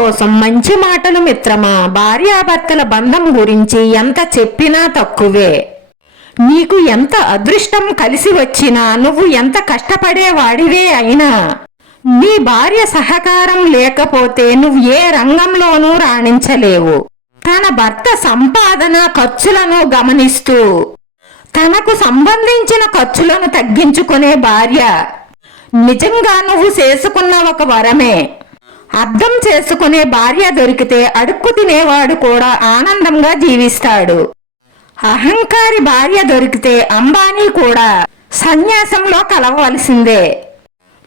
కోసం మంచి మాటలు మిత్రమా? భార్యాభర్తల బంధం గురించి ఎంత చెప్పినా తక్కువే. నీకు ఎంత అదృష్టం కలిసి వచ్చినా నువ్వు ఎంత కష్టపడేవాడివే అయినా. నీ భార్య సహకారం లేకపోతే నువ్వు ఏ రంగంలోనూ రాణించలేవు. తన భర్త సంపాదన ఖర్చులను గమనిస్తూ తనకు సంబంధించిన ఖర్చులను తగ్గించుకునే భార్య. నిజంగా నువ్వు చేసుకున్న ఒక వరమే. అర్థం చేసుకునే భార్య దొరికితే అడుక్కు తినేవాడు కూడా ఆనందంగా జీవిస్తాడు. అహంకారి భార్య దొరికితే అంబానీ కూడా సన్యాసంలో కలవవలసిందే.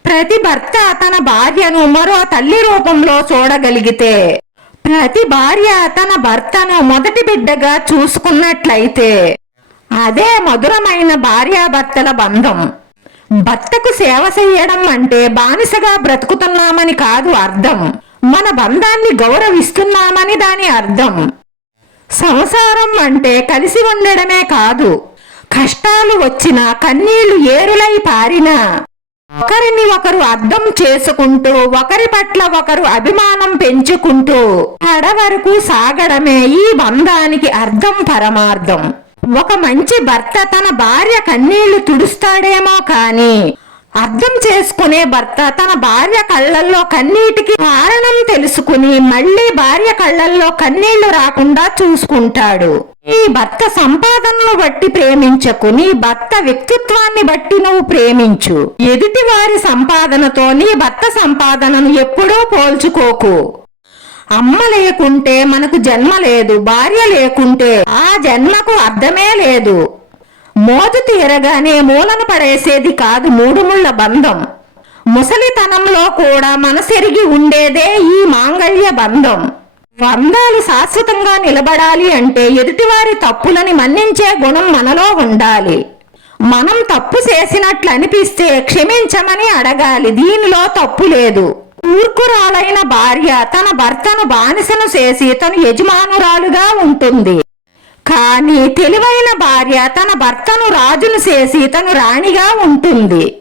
ప్రతి భర్త తన భార్యను మరో తల్లి రూపంలో చూడగలిగితే ప్రతి భార్య తన భర్తను మొదటి బిడ్డగా చూసుకున్నట్లయితే అదే మధురమైన భార్యాభర్తల బంధం. భర్తకు సేవ చెయ్యడం అంటే బానిసగా బ్రతుకుతున్నామని కాదు అర్థం. మన బంధాన్ని గౌరవిస్తున్నామని దాని అర్థం. సంసారం అంటే కలిసి ఉండడమే కాదు. కష్టాలు వచ్చినా కన్నీళ్ళు ఏరులై పారినా ఒకరిని ఒకరు అర్థం చేసుకుంటూ ఒకరి పట్ల ఒకరు అభిమానం పెంచుకుంటూ కడ వరకు సాగడమే ఈ బంధానికి అర్థం పరమార్థం. ఒక మంచి భర్త తన భార్య కన్నీళ్ళు తుడుస్తాడేమో కాని అర్థం చేసుకునే భర్త తన భార్య కళ్ళల్లో కన్నీటికి కారణం తెలుసుకుని మళ్ళీ భార్య కళ్ళల్లో కన్నీళ్ళు రాకుండా చూసుకుంటాడు. నీ భర్త సంపాదనను బట్టి ప్రేమించకు నీ భర్త వ్యక్తిత్వాన్ని బట్టి నువ్వు ప్రేమించు. ఎదుటి వారి సంపాదనతో నీ భర్త సంపాదనను ఎప్పుడూ పోల్చుకోకు. అమ్మ లేకుంటే మనకు జన్మ లేదు భార్య లేకుంటే ఆ జన్మకు అర్థమే లేదు. మోజు తీరగానే మూలను పడేసేది కాదు మూడుముళ్ళ బంధం. ముసలితనంలో కూడా మనసెరిగి ఉండేదే ఈ మాంగళ్య బంధం. బంధాలు శాశ్వతంగా నిలబడాలి అంటే ఎదుటివారి తప్పులని మన్నించే గుణం మనలో ఉండాలి. మనం తప్పు చేసినట్లు అనిపిస్తే క్షమించమని అడగాలి దీనిలో తప్పు లేదు. మూర్ఖురాలైన భార్య తన భర్తను బానిసను చేసి తను యజమానురాలుగా ఉంటుంది. కానీ తెలివైన భార్య తన భర్తను రాజును చేసి తను రాణిగా ఉంటుంది.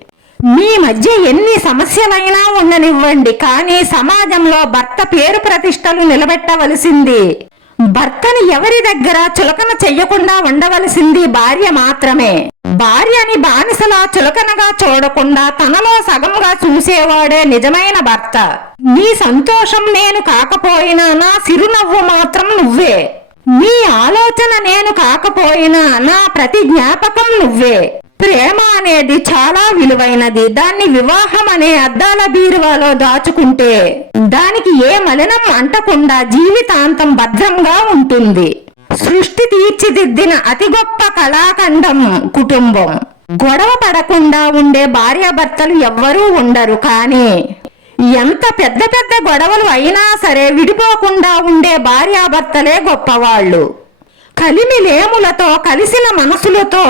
మీ మధ్య ఎన్ని సమస్యలైనా ఉండనివ్వండి. కానీ సమాజంలో భర్త పేరు ప్రతిష్టలు నిలబెట్టవలసింది. భర్తని ఎవరి దగ్గర చులకన చెయ్యకుండా ఉండవలసింది భార్య మాత్రమే. భార్యని బానిసలా చులకనగా చూడకుండా తనలో సగంగా చూసేవాడే నిజమైన భర్త. నీ సంతోషం నేను కాకపోయినా నా సిరునవ్వు మాత్రం నువ్వే. నీ ఆలోచన నేను కాకపోయినా నా ప్రతి జ్ఞాపకం నువ్వే. ప్రేమ అనేది చాలా విలువైనది. దాన్ని వివాహం అనే అద్దాల బీరువాలో దాచుకుంటే దానికి ఏ మలినం అంటకుండా జీవితాంతం భద్రంగా ఉంటుంది. సృష్టి తీర్చిదిద్దిన అతి గొప్ప కళాఖండం కుటుంబం. గొడవ పడకుండా ఉండే భార్యాభర్తలు ఎవ్వరూ ఉండరు కానీ ఎంత పెద్ద పెద్ద గొడవలు అయినా సరే విడిపోకుండా ఉండే భార్యాభర్తలే గొప్పవాళ్ళు. కలిమిలేములతో కలిసిన మనసులతో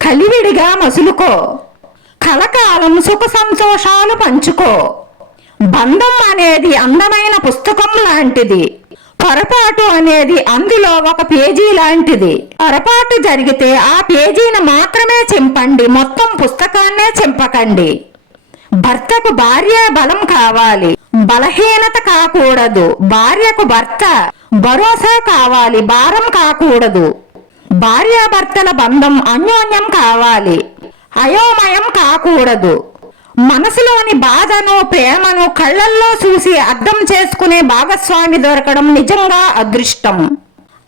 కలివిడిగా మసులుకో. కలకాలం సుఖ సంతోషాలు పంచుకో. బంధం అనేది అందమైన పుస్తకం లాంటిది. పొరపాటు అనేది అందులో ఒక పేజీ లాంటిది. పొరపాటు జరిగితే ఆ పేజీని మాత్రమే చింపండి. మొత్తం పుస్తకాన్నే చింపకండి. భర్తకు భార్య బలం కావాలి. బలహీనత కాకూడదు. భార్యకు భర్త భరోసా కావాలి. భారం కాకూడదు. భార్యాభర్తల బంధం అన్యోన్యం కావాలి. అయోమయం కాకూడదు. మనసులోని బాధను ప్రేమను కళ్ళల్లో చూసి అర్థం చేసుకునే భాగస్వామి దొరకడం నిజంగా అదృష్టం.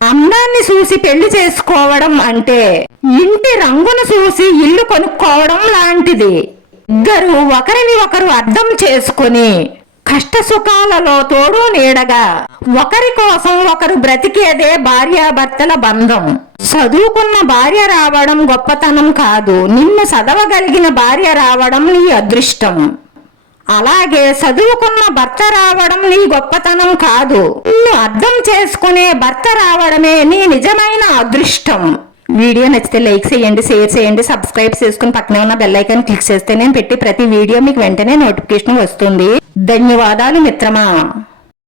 అందాన్ని చూసి పెళ్ళి చేసుకోవడం అంటే ఇంటి రంగును చూసి ఇల్లు కొనుక్కోవడం లాంటిది. ఇద్దరు ఒకరిని ఒకరు అర్థం చేసుకుని కష్ట సుఖాలలో తోడు నీడగా ఒకరి కోసం ఒకరు బ్రతికేదే భార్యాభర్తల బంధం. చదువుకున్న భార్య రావడం గొప్పతనం కాదు. నిన్ను చదవగలిగిన భార్య రావడం నీ అదృష్టం. అలాగే చదువుకున్న భర్త రావడం నీ గొప్పతనం కాదు. నిన్ను అర్థం చేసుకునే భర్త రావడమే నీ నిజమైన అదృష్టం. వీడియో నచ్చితే లైక్ చేయండి షేర్ చేయండి సబ్స్క్రైబ్ చేసుకుని పక్కనే ఉన్న బెల్ ఐకాన్ క్లిక్ చేస్తే నేను పెట్టి ప్రతి వీడియో మీకు వెంటనే నోటిఫికేషన్ వస్తుంది. ధన్యవాదాలు మిత్రమా?